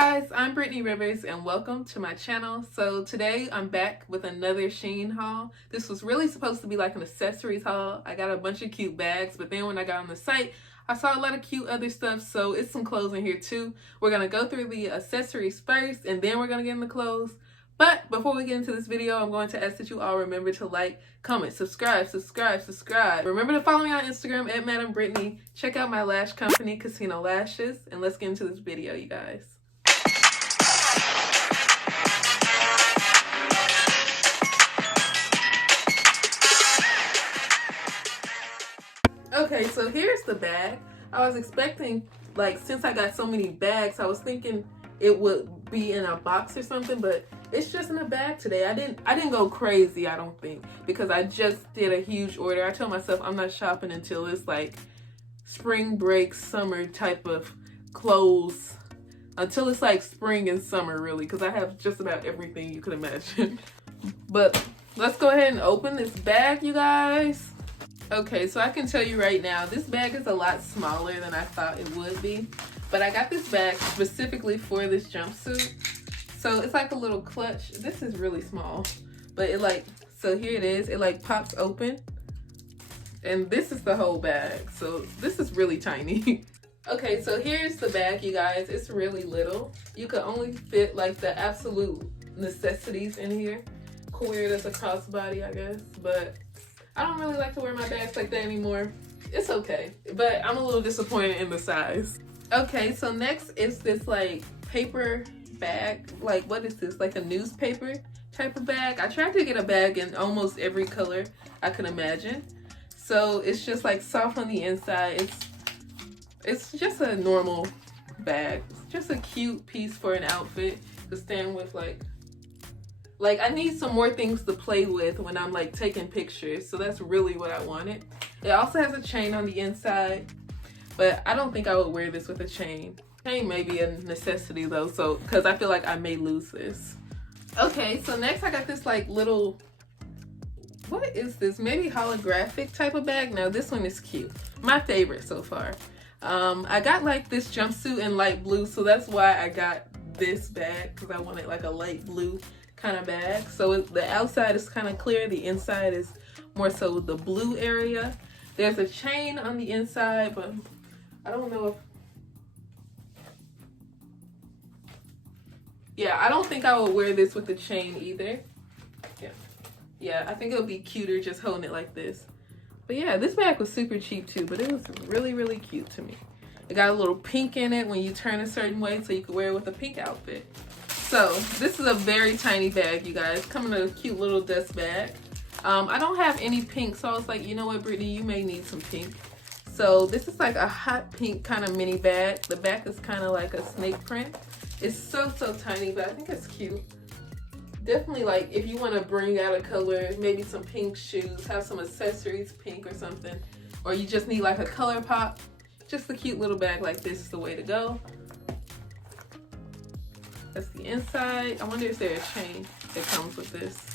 guys, I'm Brittany Rivers and welcome to my channel. So today I'm back with another Shein haul. This was really supposed to be like an accessories haul. I got a bunch of cute bags, but then when I got on the site, I saw a lot of cute other stuff, so it's some clothes in here too. We're going to go through the accessories first and then we're going to get in the clothes. But before we get into this video, I'm going to ask that you all remember to like, comment, subscribe. Remember to follow me on Instagram at Madam Brittany. Check out my lash company, Casino Lashes, and let's get into this video, you guys. Okay, so here's the bag. I was expecting, like, since I got so many bags, I was thinking it would be in a box or something, but it's just in a bag today. I didn't go crazy, I don't think, because I just did a huge order. I told myself I'm not shopping until it's like spring break, summer type of clothes, until it's like spring and summer, really, because I have just about everything you could imagine. But let's go ahead and open this bag, you guys. Okay, so I can tell you right now, this bag is a lot smaller than I thought it would be. But I got this bag specifically for this jumpsuit. So it's like a little clutch. This is really small. But it like, so here it is. It like pops open. And this is the whole bag. So this is really tiny. Okay, so here's the bag, you guys. It's really little. You could only fit like the absolute necessities in here. Could wear it as a crossbody, I guess. But I don't really like to wear my bags like that anymore. It's okay, but I'm a little disappointed in the size. Okay, so next is this like paper bag. Like, what is this? Like a newspaper type of bag. I tried to get a bag in almost every color I could imagine. So it's just like soft on the inside. It's just a normal bag. It's just a cute piece for an outfit to stand with. Like I need some more things to play with when I'm like taking pictures. So that's really what I wanted. It also has a chain on the inside, but I don't think I would wear this with a chain. Chain may be a necessity though, so because I feel like I may lose this. Okay, so next I got this like little, what is this? Maybe holographic type of bag. Now this one is cute. My favorite so far. I got like this jumpsuit in light blue, so that's why I got this bag, because I wanted like a light blue kind of bag. So the outside is kind of clear, the inside is more so the blue area. There's a chain on the inside, but I don't know if, yeah, I don't think I would wear this with the chain either. Yeah, I think it would be cuter just holding it like this. But yeah, this bag was super cheap too, but it was really, really cute to me. It got a little pink in it when you turn a certain way, so you could wear it with a pink outfit. So this is a very tiny bag, you guys. Coming in a cute little dust bag. I don't have any pink, so I was like, you know what, Brittany, you may need some pink. So this is like a hot pink kind of mini bag. The back is kind of like a snake print. It's so tiny, but I think it's cute. Definitely, like, if you want to bring out a color, maybe some pink shoes, have some accessories pink or something, or you just need like a color pop, just a cute little bag like this is the way to go. That's the inside. I wonder if there's a chain that comes with this.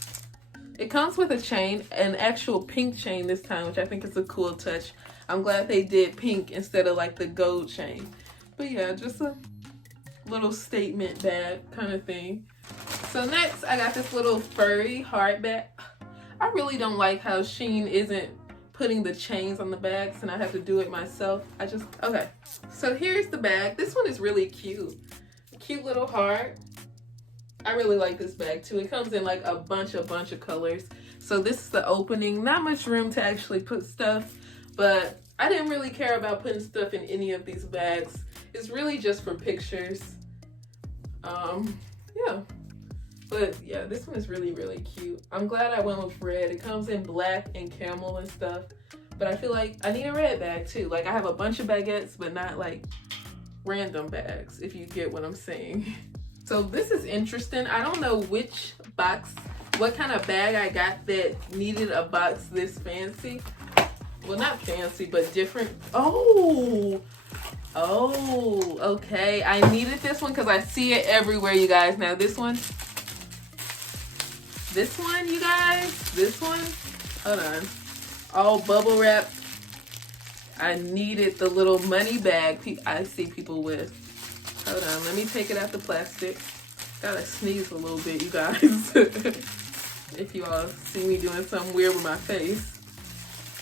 It comes with a chain, an actual pink chain this time, which I think is a cool touch. I'm glad they did pink instead of like the gold chain. But yeah, just a little statement bag kind of thing. So next, I got this little furry hard bag. I really don't like how Shein isn't putting the chains on the bags and I have to do it myself. Okay. So here's the bag. This one is really cute. Cute little heart. I really like this bag too. It comes in like a bunch of colors. So this is the opening. Not much room to actually put stuff, but I didn't really care about putting stuff in any of these bags. It's really just for pictures. Yeah. But yeah, this one is really, really cute. I'm glad I went with red. It comes in black and camel and stuff. But I feel like I need a red bag too. Like I have a bunch of baguettes, but not like random bags, if you get what I'm saying. So this is interesting. I don't know which box, what kind of bag I got that needed a box this fancy. Well, not fancy, but different. Oh, okay. I needed this one because I see it everywhere, you guys. Now this one, you guys, this one, hold on, all bubble wrap. I needed the little money bag I see people with. Hold on, let me take it out the plastic. Gotta sneeze a little bit, you guys. If you all see me doing something weird with my face.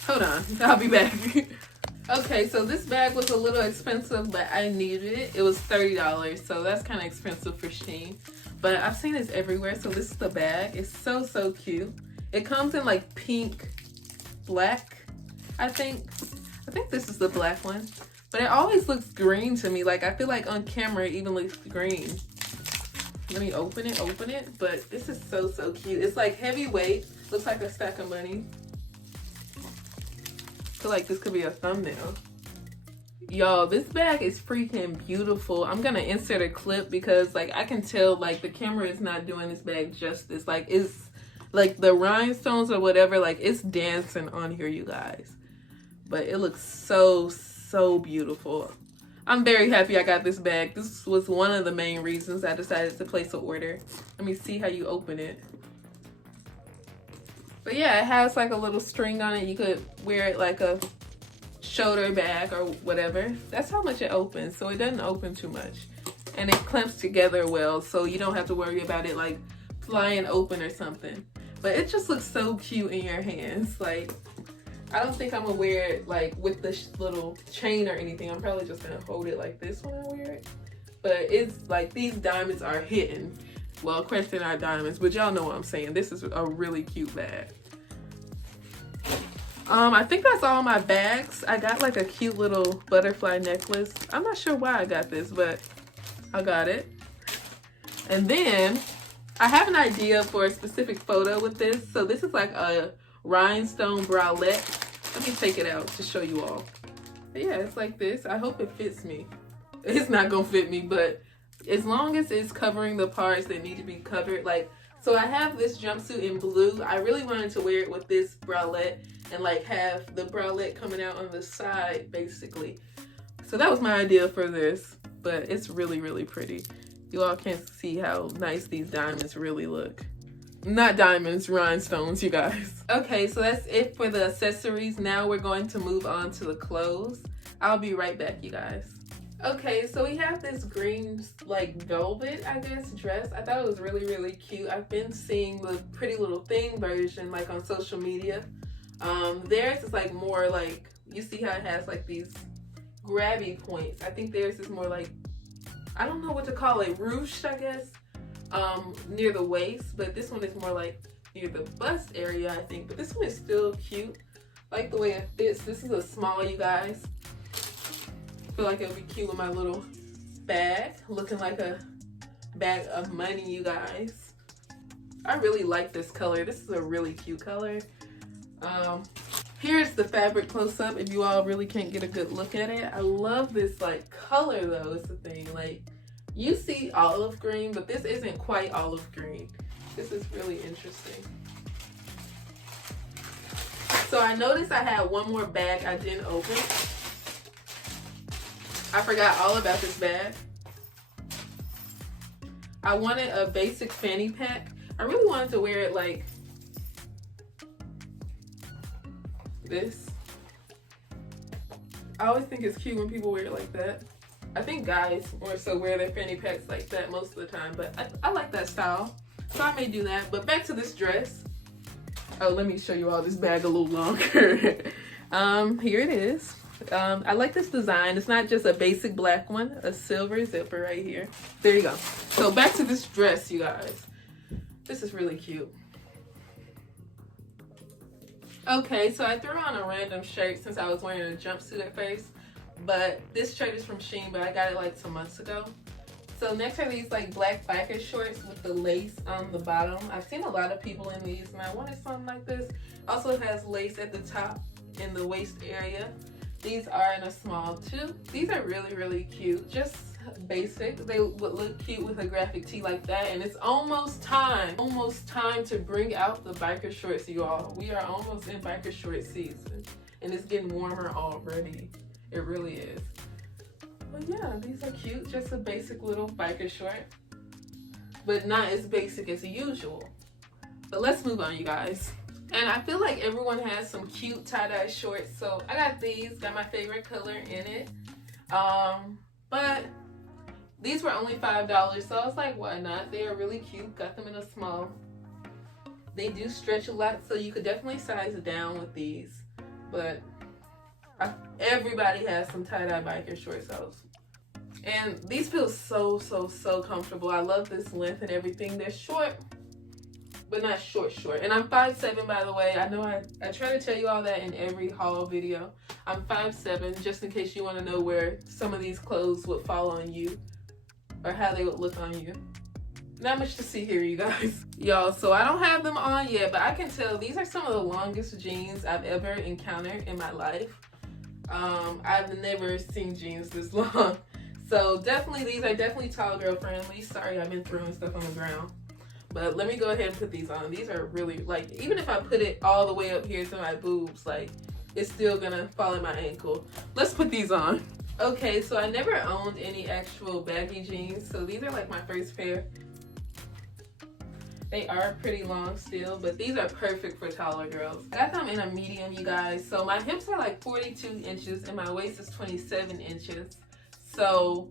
Hold on, I'll be back. Okay, so this bag was a little expensive, but I needed it. It was $30, so that's kind of expensive for Shein. But I've seen this everywhere, so this is the bag. It's so, so cute. It comes in like pink, black, I think. I think this is the black one. But it always looks green to me. Like, I feel like on camera it even looks green. Let me open it. But this is so, so cute. It's like heavyweight. Looks like a stack of money. I feel like this could be a thumbnail. Y'all, this bag is freaking beautiful. I'm gonna insert a clip because like I can tell like the camera is not doing this bag justice. Like it's like the rhinestones or whatever, like it's dancing on here, you guys. But it looks so, so beautiful. I'm very happy I got this bag. This was one of the main reasons I decided to place an order. Let me see how you open it. But yeah, it has like a little string on it. You could wear it like a shoulder bag or whatever. That's how much it opens, so it doesn't open too much. And it clamps together well, so you don't have to worry about it like flying open or something. But it just looks so cute in your hands. Like, I don't think I'm gonna wear it like with the little chain or anything. I'm probably just gonna hold it like this when I wear it. But it's like these diamonds are hidden. Well, of course they're not diamonds, but y'all know what I'm saying. This is a really cute bag. I think that's all my bags. I got like a cute little butterfly necklace. I'm not sure why I got this, but I got it. And then I have an idea for a specific photo with this. So this is like a Rhinestone Bralette. Let me take it out to show you all. But yeah, it's like this. I hope it fits me. It's not gonna fit me, but as long as it's covering the parts that need to be covered. Like, so I have this jumpsuit in blue. I really wanted to wear it with this bralette and like have the bralette coming out on the side basically. So that was my idea for this, but it's really, really pretty. You all can't see how nice these diamonds really look. Not diamonds, rhinestones, you guys. Okay, so that's it for the accessories. Now we're going to move on to the clothes. I'll be right back, you guys. Okay, so we have this green, like velvet, I guess, dress. I thought it was really, really cute. I've been seeing the Pretty Little Thing version, like on social media. Theirs is like more like, you see how it has like these grabby points. I think theirs is more like, I don't know what to call it, ruched, I guess, near the waist. But this one is more like near the bust area, I think. But this one is still cute. I like the way it fits. This is a small, you guys. I feel like it would be cute with my little bag, looking like a bag of money, you guys. I really like this color. This is a really cute color. Here's the fabric close-up if you all really can't get a good look at it. I love this like color though, is the thing. Like, you see olive green, but this isn't quite olive green. This is really interesting. So I noticed I had one more bag I didn't open. I forgot all about this bag. I wanted a basic fanny pack. I really wanted to wear it like this. I always think it's cute when people wear it like that. I think guys more so wear their fanny packs like that most of the time, but I like that style. So I may do that. But back to this dress. Oh, let me show you all this bag a little longer. Here it is. I like this design. It's not just a basic black one, a silver zipper right here. There you go. So back to this dress, you guys. This is really cute. Okay, so I threw on a random shirt since I was wearing a jumpsuit at first. But this shirt is from Shein, but I got it like some months ago. So next are these like black biker shorts with the lace on the bottom. I've seen a lot of people in these and I wanted something like this. Also has lace at the top in the waist area. These are in a small too. These are really, really cute. Just basic. They would look cute with a graphic tee like that. And it's almost time to bring out the biker shorts, you all. We are almost in biker short season. And it's getting warmer already. It really is. But yeah, these are cute. Just a basic little biker short. But not as basic as usual. But let's move on, you guys. And I feel like everyone has some cute tie-dye shorts. So I got these, got my favorite color in it. But These were only $5, so I was like, why not? They are really cute. Got them in a small. They do stretch a lot, so you could definitely size it down with these. But everybody has some tie-dye biker short soles. And these feel so comfortable. I love this length and everything. They're short, but not short. And I'm 5'7", by the way. I know I try to tell you all that in every haul video. I'm 5'7", just in case you want to know where some of these clothes would fall on you or how they would look on you. Not much to see here, you guys. Y'all, so I don't have them on yet, but I can tell these are some of the longest jeans I've ever encountered in my life. I've never seen jeans this long. So definitely, these are definitely tall girl friendly. Sorry, I've been throwing stuff on the ground. But let me go ahead and put these on. These are really, like, even if I put it all the way up here to my boobs, like, it's still gonna fall at my ankle. Let's put these on. Okay, so I never owned any actual baggy jeans, so these are like my first pair. They are pretty long still, but these are perfect for taller girls. I got them in a medium, you guys. So my hips are like 42 inches and my waist is 27 inches. So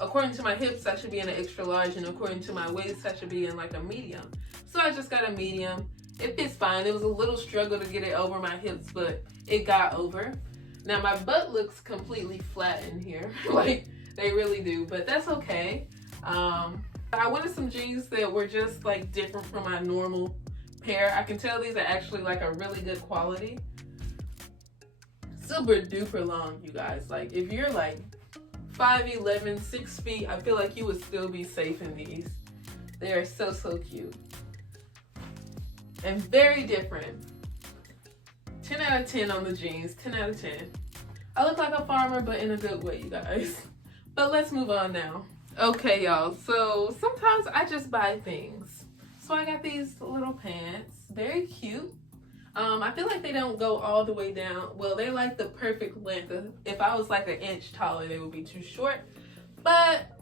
according to my hips, I should be in an extra large, and according to my waist, I should be in like a medium. So I just got a medium. It fits fine. It was a little struggle to get it over my hips, but it got over. Now my butt looks completely flat in here. Like, they really do, but that's okay. I wanted some jeans that were just like different from my normal pair. I can tell these are actually like a really good quality. Super duper long, you guys. Like, if you're like 5'11", 6 feet, I feel like you would still be safe in these. They are so cute. And very different. 10 out of 10 on the jeans, 10 out of 10. I look like a farmer, but in a good way, you guys. But let's move on now. Okay, y'all, so sometimes I just buy things. So I got these little pants, very cute. I feel like they don't go all the way down. Well, they're like the perfect length. If I was like an inch taller, they would be too short. But,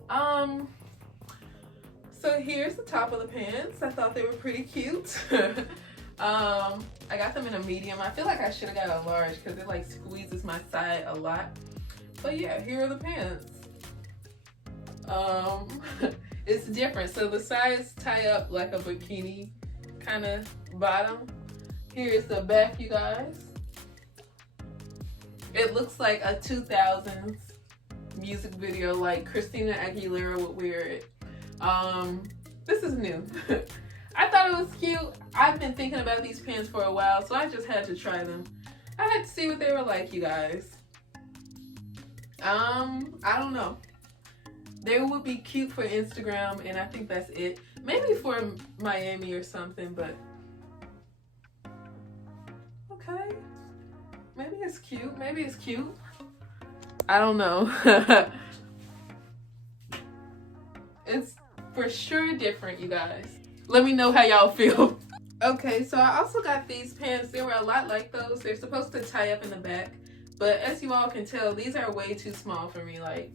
so here's the top of the pants. I thought they were pretty cute. I got them in a medium. I feel like I should have got a large because it like squeezes my side a lot. But yeah, here are the pants. It's different. So the sides tie up like a bikini kind of bottom. Here's the back, you guys. It looks like a 2000s music video, like Christina Aguilera would wear it. This is new. I thought it was cute. I've been thinking about these pants for a while, so I just had to try them. I had to see what they were like, you guys. I don't know. They would be cute for Instagram, and I think that's it. Maybe for Miami or something, but okay. Maybe it's cute. Maybe it's cute. I don't know. It's for sure different, you guys. Let me know how y'all feel. Okay, so I also got these pants. They were a lot like those. They're supposed to tie up in the back, but as you all can tell, these are way too small for me. Like,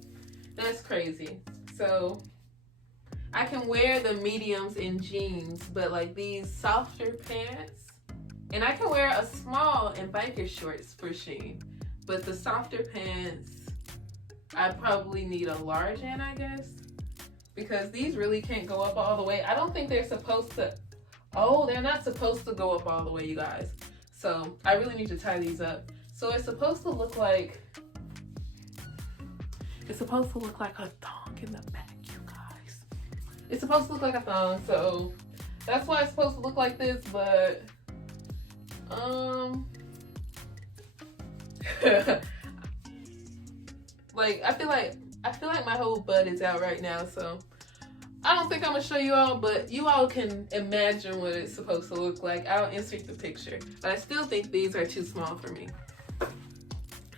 that's crazy. So I can wear the mediums in jeans, but like these softer pants, and I can wear a small in biker shorts for Shein, but the softer pants, I probably need a large in, I guess, because these really can't go up all the way. I don't think they're supposed to. Oh, they're not supposed to go up all the way, you guys. So I really need to tie these up. So it's supposed to look like, a thong in the back, you guys. It's supposed to look like a thong, so that's why it's supposed to look like this, but like I feel like my whole butt is out right now, so I don't think I'm gonna show you all, but you all can imagine what it's supposed to look like. I'll insert the picture, but I still think these are too small for me.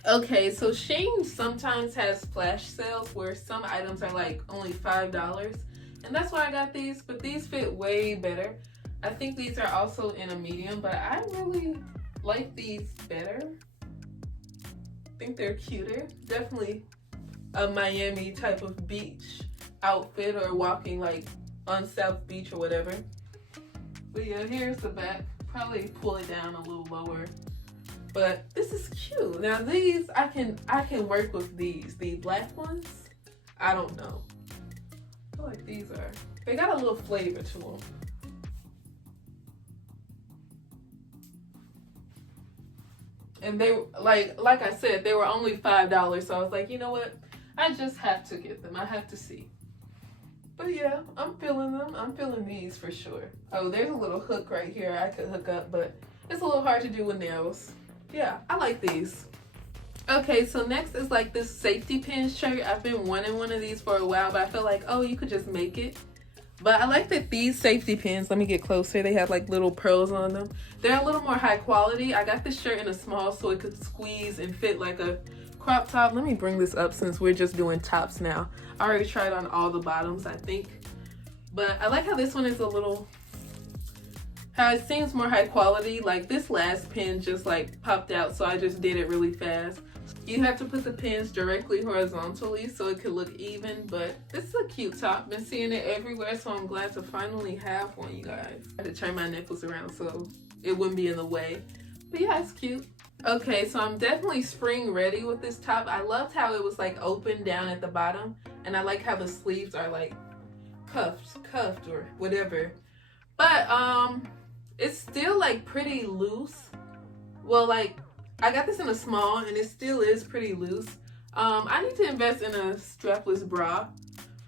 Okay, so Shein sometimes has flash sales where some items are like only $5, and that's why I got these, but these fit way better. I think these are also in a medium, but I really like these better. I think they're cuter. Definitely a Miami type of beach outfit, or walking like on South Beach or whatever. But yeah, here's the back. Probably pull it down a little lower. But this is cute. Now these, I can work with these. The black ones, I don't know. feel like these are, they got a little flavor to them. And they, like I said, they were only $5, so I was like, you know what? I just have to get them. I have to see. But yeah, I'm feeling them. I'm feeling these for sure. Oh, there's a little hook right here I could hook up, but it's a little hard to do with nails. Yeah, I like these. Okay, so next is like this safety pin shirt. I've been wanting one of these for a while, but I feel like, oh, you could just make it. But I like that these safety pins, let me get closer, they have like little pearls on them. They're a little more high quality. I got this shirt in a small so it could squeeze and fit like a crop top. Let me bring this up since we're just doing tops now. I already tried on all the bottoms, I think. But I like how this one is a little, how it seems more high quality. Like this last pin just like popped out, so I just did it really fast. You have to put the pins directly horizontally so it could look even, but this is a cute top. Been seeing it everywhere, so I'm glad to finally have one, you guys. I had to turn my nipples around so it wouldn't be in the way. But yeah, it's cute. Okay, so I'm definitely spring ready with this top. I loved how it was like open down at the bottom, and I like how the sleeves are like cuffed or whatever. But it's still like pretty loose. Well, like I got this in a small and it still is pretty loose. I need to invest in a strapless bra,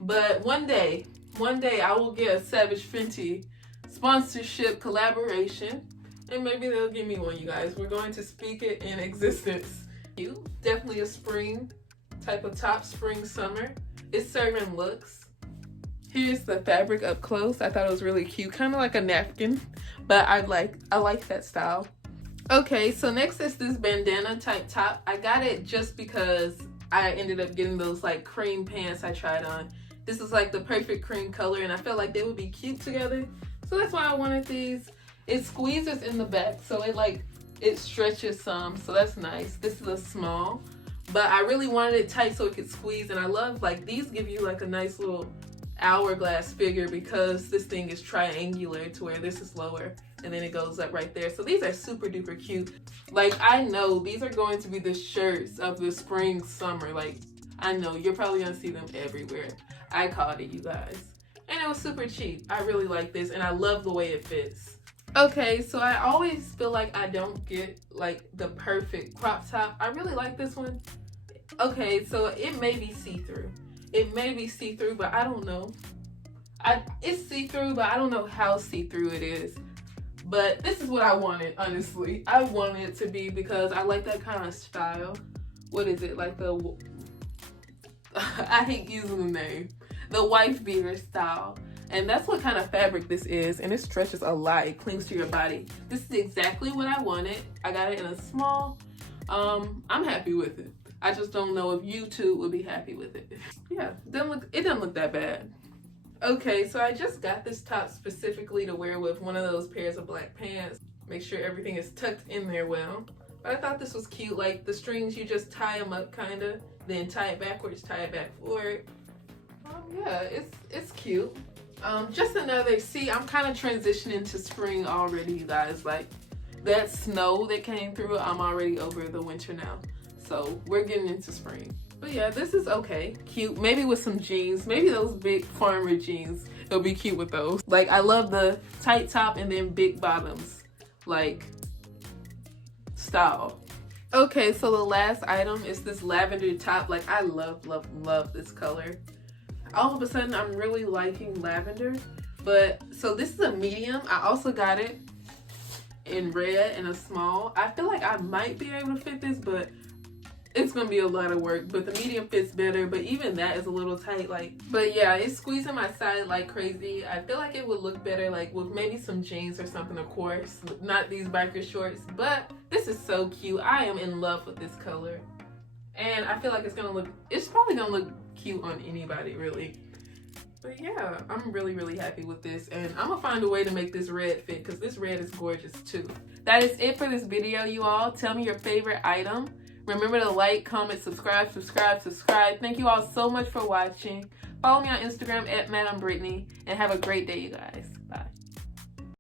but one day I will get a Savage Fenty sponsorship collaboration, and maybe they'll give me one, you guys. We're going to speak it in existence. Definitely a spring type of top, spring, summer. It's serving looks. Here's the fabric up close. I thought it was really cute, kind of like a napkin, but I like that style. Okay, so next is this bandana type top. I got it just because I ended up getting those like cream pants I tried on. This is like the perfect cream color, and I felt like they would be cute together. So that's why I wanted these. It squeezes in the back, so it stretches some, so that's nice. This is a small, but I really wanted it tight so it could squeeze, and I love like these give you like a nice little hourglass figure because this thing is triangular to where this is lower and then it goes up right there. So these are super duper cute. Like I know these are going to be the shirts of the spring summer. Like I know you're probably gonna see them everywhere. I caught it, you guys, and it was super cheap. I really like this and I love the way it fits. Okay, so I always feel like I don't get like the perfect crop top. I really like this one. Okay, so it may be see-through. It may be see-through, but I don't know. It's see-through, but I don't know how see-through it is. But this is what I wanted, honestly. I wanted it to be because I like that kind of style. What is it? Like the... I hate using the name. The wife beater style. And that's what kind of fabric this is. And it stretches a lot. It clings to your body. This is exactly what I wanted. I got it in a small. I'm happy with it. I just don't know if YouTube would be happy with it. Yeah, it doesn't look that bad. Okay, so I just got this top specifically to wear with one of those pairs of black pants. Make sure everything is tucked in there well. But I thought this was cute. Like the strings, you just tie them up kind of, then tie it backwards, tie it back forward. Yeah, it's cute. Just another, see, I'm kind of transitioning to spring already, you guys. Like that snow that came through, I'm already over the winter now. So we're getting into spring. But yeah, this is okay, cute. Maybe with some jeans, maybe those big farmer jeans. It'll be cute with those. Like I love the tight top and then big bottoms, like style. Okay, so the last item is this lavender top. Like I love this color. All of a sudden I'm really liking lavender. But so this is a medium. I also got it in red and a small. I feel like I might be able to fit this, but it's gonna be a lot of work. But the medium fits better, but even that is a little tight. Like, but yeah, it's squeezing my side like crazy. I feel like it would look better like with maybe some jeans or something, of course, not these biker shorts. But this is so cute. I am in love with this color, and I feel like it's probably gonna look cute on anybody, really. But yeah, I'm really happy with this, and I'm gonna find a way to make this red fit because this red is gorgeous too. That is it for this video, you all. Tell me your favorite item. Remember to like, comment, subscribe. Thank you all so much for watching. Follow me on Instagram @MadameBrittany, and have a great day, you guys.